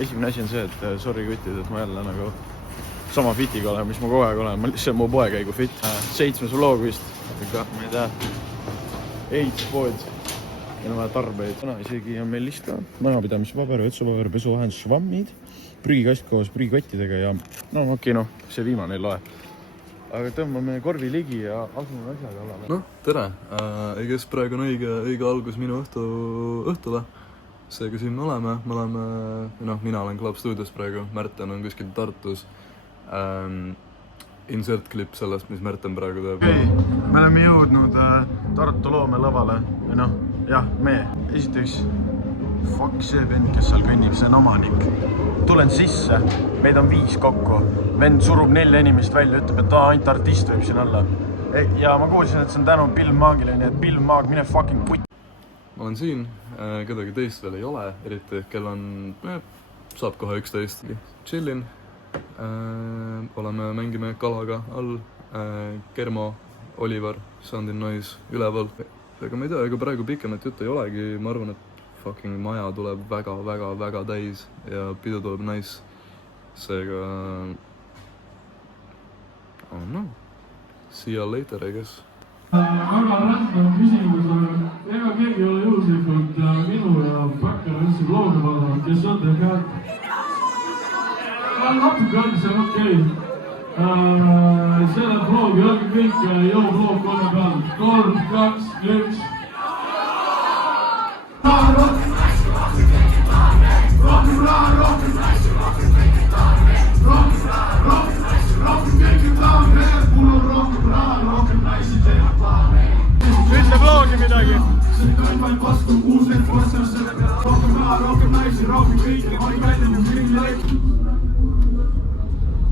esimene asi on see, et sorry kutid, et ma jälle nagu sama fitiga olen, mis ma kogu aeg olen. Ma lihtsalt mu poekäigu fit. 7. vlog vist. Ikka, ma ei tea. Ehituspood. Meil on vaja tarbeid. Täna isegi on meil list ka. Majapidamispaber, vetsupaber, pesuvahendus, švammid, prügikast koos prügikottidega ja no okei, noh, see viimane ei loe. Aga tõmbame korvi ligi ja asume asjaga olema. Noh, tere! Kes praegu on õige algus minu õhtule. Seega siin me oleme. Mina olen Club Studios praegu. Märten on kuskil Tartus. Insert klipp sellest, mis Märten praegu teeb. Me oleme jõudnud Tartu loomelavale. Või noh, jah, me. Esiteks, fuck see vend, kes seal kõnnib, see on omanik. Tulen sisse, meid on 5 kokku. Vend surub 4 inimest välja, ütleb, et ainult artist võib siin olla. Ja ma kuulsin, et see on tänu Bill Maagile, nii et Bill Maag, mine fucking putt. Ma olen siin, kedagi teist veel ei ole, eriti kell on, saab kohe 11. Chillin. Mängime Kalaga all, Germo, Oliver, Sound in Noise, üleval. Ega ma ei tea, ega praegu pikemat juttu ei olegi, ma arvan, et fucking maja tuleb väga täis ja pidu tuleb nice. Seega, oh no, see you later, I guess. Väga raske on küsimus, ega keegi ei ole juhuslikult minu ja Bakkar üldse vloogi vaadanud, kes on teil käed? Natuke on, see on okei. Selle vloogi olge kõik jõuvloog 3 peal. 3, 2, 1. Ütle vloogi midagi.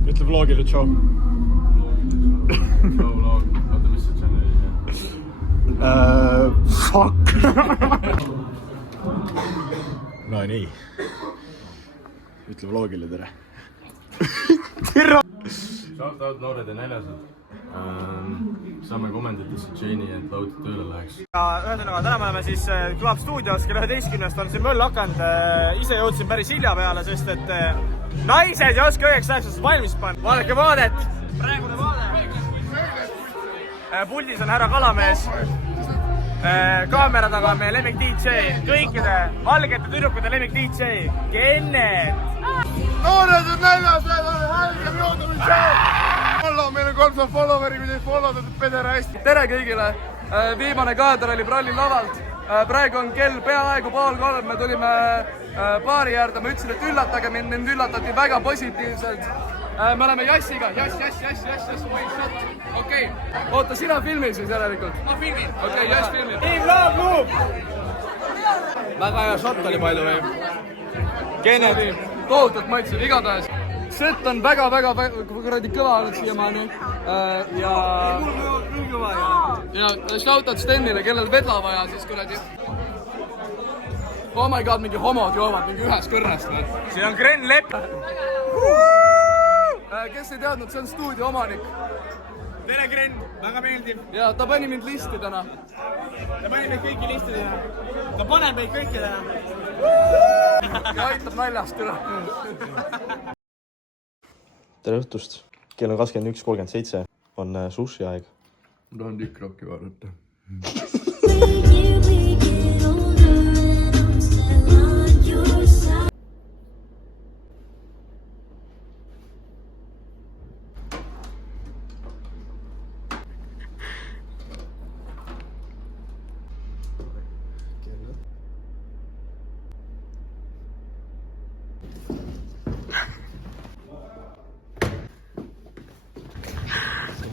Ütle vlogile, tšau. Oota, mis see channel oli? Fuck. No nii. Ütle vlogile, tere. Tere! Shout out noored ja näljased. Saame kommentitesse Jani, et laud tööle läheks. Ühesõnaga, täna me oleme siis Club Studios, kell 11 on siin möll hakanud. Ise jõudsin päris hilja peale, sest et naised ei oska õigeks ajaks valmis panna. Vaadake vaadet! Praegune vaade! Puldis on härra Kalamees. Kaamera taga on meie lemmik DJ. Kõikide valgete tüdrukute lemmik DJ. Kennet! Noored on näljased, on hälge mjoodumised! Meil on 300 followeri, mida ei followda, pedera hästi. Tere kõigile! Viimane kaader oli Prallin lavalt. Praegu on kell peaaegu 2:30, me tulime baari äärde, ma ütlesin, et üllatage mind üllatati väga positiivselt. Me oleme Jassiga, Jass, okei. Oota, sina filmid siis järelikult? Ma filmin. Okei, Jass filmib. Team Love Loop! Väga hea shot oli palju või? Kennedy. Tohutult maitsev, igatahes. Set on väga kuradi kõva olnud siiamaani. Ja shoutout Stenile, kellel vedla vaja siis kuradi. Oh my god, mingi homod joovad mingi ühes kõrnest või? Siin on Gren Lepp. Kes ei teadnud, see on stuudio omanik. Tere Gren, väga meeldib. Ja ta pani mind listi täna. Ta pani meid kõiki listidena. Ta paneb meid kõiki täna. Ja aitab naljast üle. Tere õhtust. Kell on 21:37. On sushi aeg. Ma tahan TikTok'i vaadata.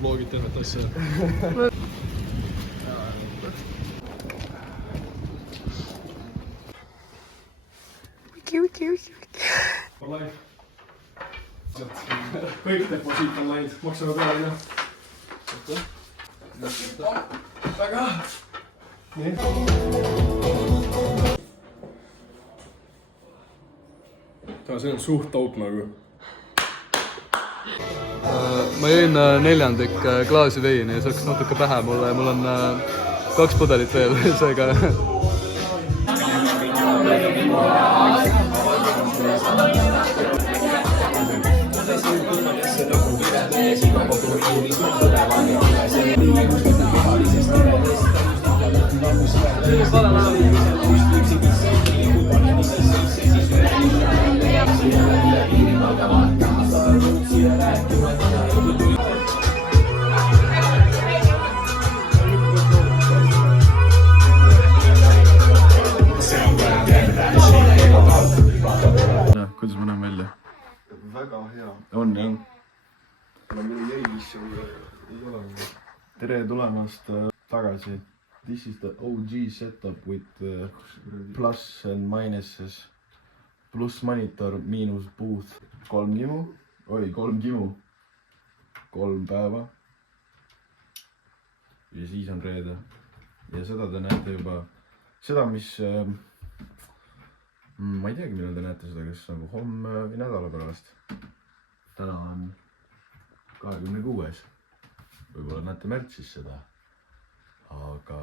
Vlogid teevad asja. For life. Kõik deposiit on läinud, maksame peale jah. Väga. See on suht taup nagu. Ma jõin 4. klaasi veini ja see hakkas natuke pähe mulle. Mul on 2 pudelit veel, seega... kuidas ma näen välja? väga hea. on jah? minu erilist ei ole. tere tulemast tagasi. This is the OG setup with plus and minuses. Pluss monitor, miinus booth. 3 kimu. Oi, 3 kimu. 3 päeva. Ja siis on reede. Ja seda te näete juba. Seda, mis... ma ei teagi, millal te näete seda, kas nagu homme või nädala pärast. Täna on 26. Võib-olla näete märtsis seda. Aga